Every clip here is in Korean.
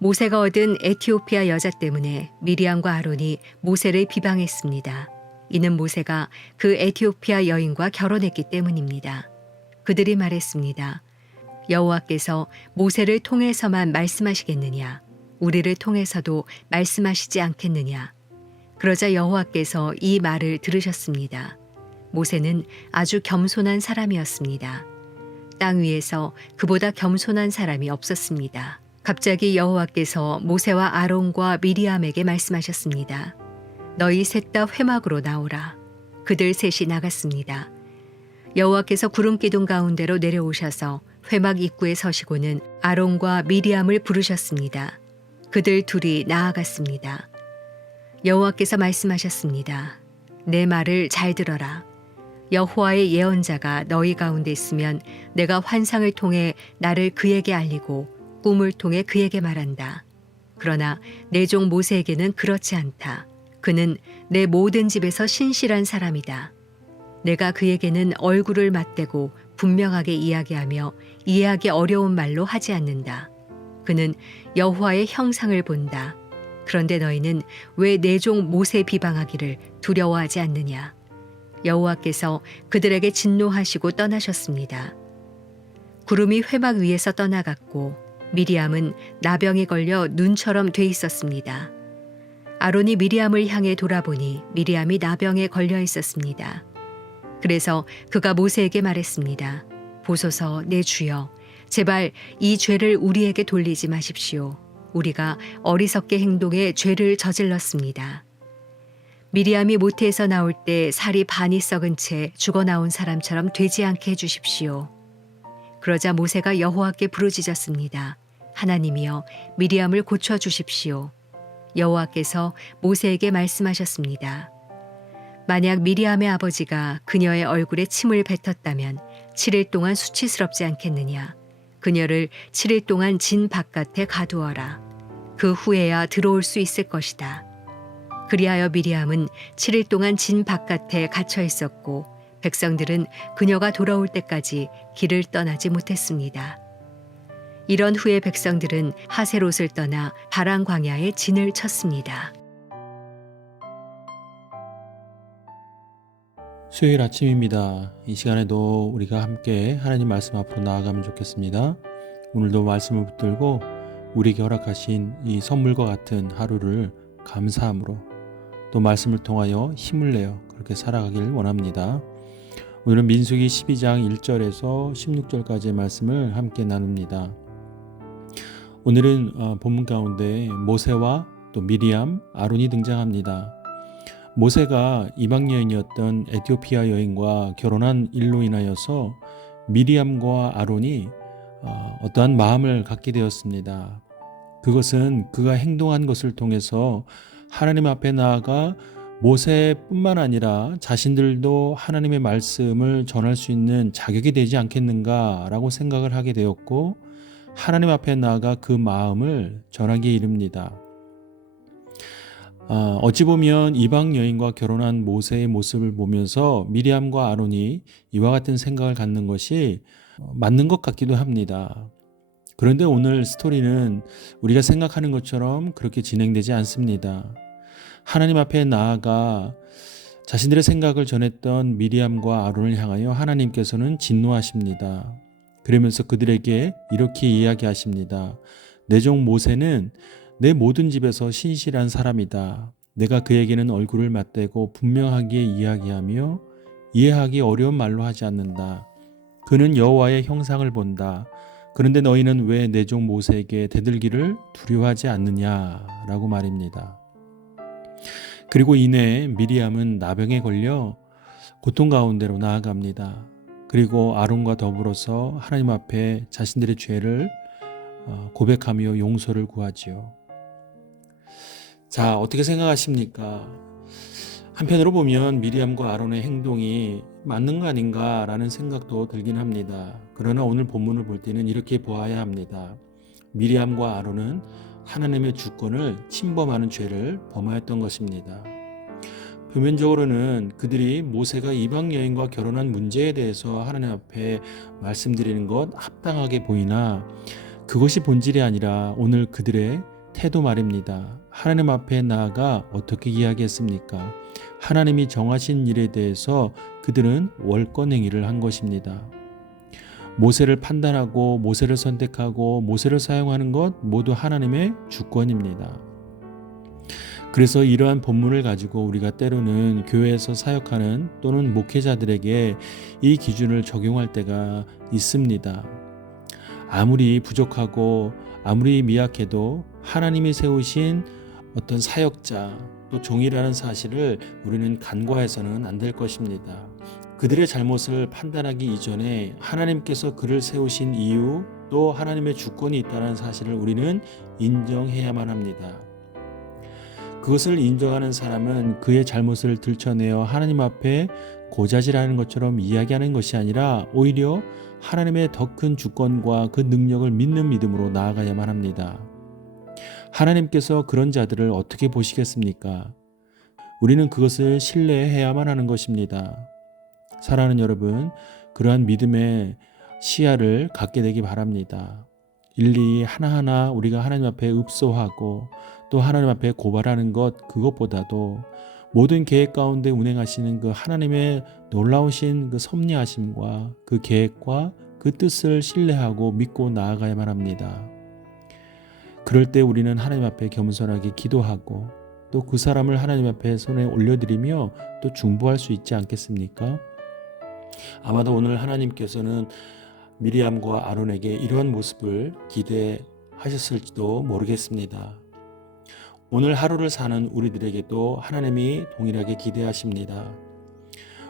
모세가 얻은 에티오피아 여자 때문에 미리암과 아론이 모세를 비방했습니다. 이는 모세가 그 에티오피아 여인과 결혼했기 때문입니다. 그들이 말했습니다. 여호와께서 모세를 통해서만 말씀하시겠느냐? 우리를 통해서도 말씀하시지 않겠느냐? 그러자 여호와께서 이 말을 들으셨습니다. 모세는 아주 겸손한 사람이었습니다. 땅 위에서 그보다 겸손한 사람이 없었습니다. 갑자기 여호와께서 모세와 아론과 미리암에게 말씀하셨습니다. 너희 셋 다 회막으로 나오라. 그들 셋이 나갔습니다. 여호와께서 구름 기둥 가운데로 내려오셔서 회막 입구에 서시고는 아론과 미리암을 부르셨습니다. 그들 둘이 나아갔습니다. 여호와께서 말씀하셨습니다. 내 말을 잘 들어라. 여호와의 예언자가 너희 가운데 있으면 내가 환상을 통해 나를 그에게 알리고 꿈을 통해 그에게 말한다. 그러나 내 종 모세에게는 그렇지 않다. 그는 내 모든 집에서 신실한 사람이다. 내가 그에게는 얼굴을 맞대고 분명하게 이야기하며 이해하기 어려운 말로 하지 않는다. 그는 여호와의 형상을 본다. 그런데 너희는 왜 내 종 모세 비방하기를 두려워하지 않느냐? 여호와께서 그들에게 진노하시고 떠나셨습니다. 구름이 회막 위에서 떠나갔고 미리암은 나병에 걸려 눈처럼 돼 있었습니다. 아론이 미리암을 향해 돌아보니 미리암이 나병에 걸려 있었습니다. 그래서 그가 모세에게 말했습니다. 보소서 내 주여, 제발 이 죄를 우리에게 돌리지 마십시오. 우리가 어리석게 행동해 죄를 저질렀습니다. 미리암이 모태에서 나올 때 살이 반이 썩은 채 죽어 나온 사람처럼 되지 않게 해주십시오. 그러자 모세가 여호와께 부르짖었습니다. 하나님이여, 미리암을 고쳐주십시오. 여호와께서 모세에게 말씀하셨습니다. 만약 미리암의 아버지가 그녀의 얼굴에 침을 뱉었다면 7일 동안 수치스럽지 않겠느냐? 그녀를 7일 동안 진 바깥에 가두어라. 그 후에야 들어올 수 있을 것이다. 그리하여 미리암은 7일 동안 진 바깥에 갇혀 있었고 백성들은 그녀가 돌아올 때까지 길을 떠나지 못했습니다. 이런 후에 백성들은 하세롯을 떠나 바란 광야에 진을 쳤습니다. 수요일 아침입니다. 이 시간에도 우리가 함께 하나님 말씀 앞으로 나아가면 좋겠습니다. 오늘도 말씀을 붙들고 우리에게 허락하신 이 선물과 같은 하루를 감사함으로 또 말씀을 통하여 힘을 내어 그렇게 살아가길 원합니다. 오늘은 민수기 12장 1절에서 16절까지의 말씀을 함께 나눕니다. 오늘은 본문 가운데 모세와 또 미리암, 아론이 등장합니다. 모세가 이방 여인이었던 에티오피아 여인과 결혼한 일로 인하여서 미리암과 아론이 어떠한 마음을 갖게 되었습니다. 그것은 그가 행동한 것을 통해서 하나님 앞에 나아가 모세뿐만 아니라 자신들도 하나님의 말씀을 전할 수 있는 자격이 되지 않겠는가라고 생각을 하게 되었고 하나님 앞에 나아가 그 마음을 전하기에 이릅니다. 어찌 보면 이방 여인과 결혼한 모세의 모습을 보면서 미리암과 아론이 이와 같은 생각을 갖는 것이 맞는 것 같기도 합니다. 그런데 오늘 스토리는 우리가 생각하는 것처럼 그렇게 진행되지 않습니다. 하나님 앞에 나아가 자신들의 생각을 전했던 미리암과 아론을 향하여 하나님께서는 진노하십니다. 그러면서 그들에게 이렇게 이야기하십니다. 내 종 모세는 내 모든 집에서 신실한 사람이다. 내가 그에게는 얼굴을 맞대고 분명하게 이야기하며 이해하기 어려운 말로 하지 않는다. 그는 여호와의 형상을 본다. 그런데 너희는 왜 내 종 모세에게 대들기를 두려워하지 않느냐라고 말입니다. 그리고 이내 미리암은 나병에 걸려 고통 가운데로 나아갑니다. 그리고 아론과 더불어서 하나님 앞에 자신들의 죄를 고백하며 용서를 구하지요. 자, 어떻게 생각하십니까? 한편으로 보면 미리암과 아론의 행동이 맞는 거 아닌가라는 생각도 들긴 합니다. 그러나 오늘 본문을 볼 때는 이렇게 보아야 합니다. 미리암과 아론은 하나님의 주권을 침범하는 죄를 범하였던 것입니다. 표면적으로는 그들이 모세가 이방 여인과 결혼한 문제에 대해서 하나님 앞에 말씀드리는 것 합당하게 보이나 그것이 본질이 아니라 오늘 그들의 태도 말입니다. 하나님 앞에 나아가 어떻게 이야기했습니까? 하나님이 정하신 일에 대해서 그들은 월권행위를 한 것입니다. 모세를 판단하고 모세를 선택하고 모세를 사용하는 것 모두 하나님의 주권입니다. 그래서 이러한 본문을 가지고 우리가 때로는 교회에서 사역하는 또는 목회자들에게 이 기준을 적용할 때가 있습니다. 아무리 부족하고 아무리 미약해도 하나님이 세우신 어떤 사역자 또 종이라는 사실을 우리는 간과해서는 안 될 것입니다. 그들의 잘못을 판단하기 이전에 하나님께서 그를 세우신 이유 또 하나님의 주권이 있다는 사실을 우리는 인정해야만 합니다. 그것을 인정하는 사람은 그의 잘못을 들춰내어 하나님 앞에 고자질하는 것처럼 이야기하는 것이 아니라 오히려 하나님의 더 큰 주권과 그 능력을 믿는 믿음으로 나아가야만 합니다. 하나님께서 그런 자들을 어떻게 보시겠습니까? 우리는 그것을 신뢰해야만 하는 것입니다. 사랑하는 여러분, 그러한 믿음의 시야를 갖게 되기 바랍니다. 일일이 하나하나 우리가 하나님 앞에 읍소하고 또 하나님 앞에 고발하는 것 그것보다도 모든 계획 가운데 운행하시는 그 하나님의 놀라우신 그 섭리하심과 그 계획과 그 뜻을 신뢰하고 믿고 나아가야만 합니다. 그럴 때 우리는 하나님 앞에 겸손하게 기도하고 또 그 사람을 하나님 앞에 손에 올려드리며 또 중보할 수 있지 않겠습니까? 아마도 오늘 하나님께서는 미리암과 아론에게 이러한 모습을 기대하셨을지도 모르겠습니다. 오늘 하루를 사는 우리들에게도 하나님이 동일하게 기대하십니다.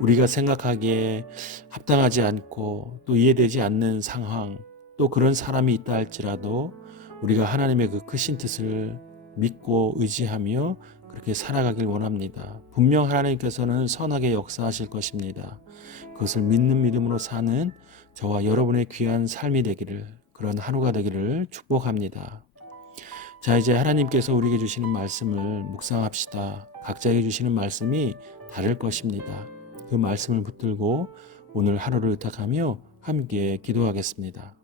우리가 생각하기에 합당하지 않고 또 이해되지 않는 상황 또 그런 사람이 있다 할지라도 우리가 하나님의 그 크신 뜻을 믿고 의지하며 그렇게 살아가길 원합니다. 분명 하나님께서는 선하게 역사하실 것입니다. 그것을 믿는 믿음으로 사는 저와 여러분의 귀한 삶이 되기를 그런 하루가 되기를 축복합니다. 자, 이제 하나님께서 우리에게 주시는 말씀을 묵상합시다. 각자에게 주시는 말씀이 다를 것입니다. 그 말씀을 붙들고 오늘 하루를 의탁하며 함께 기도하겠습니다.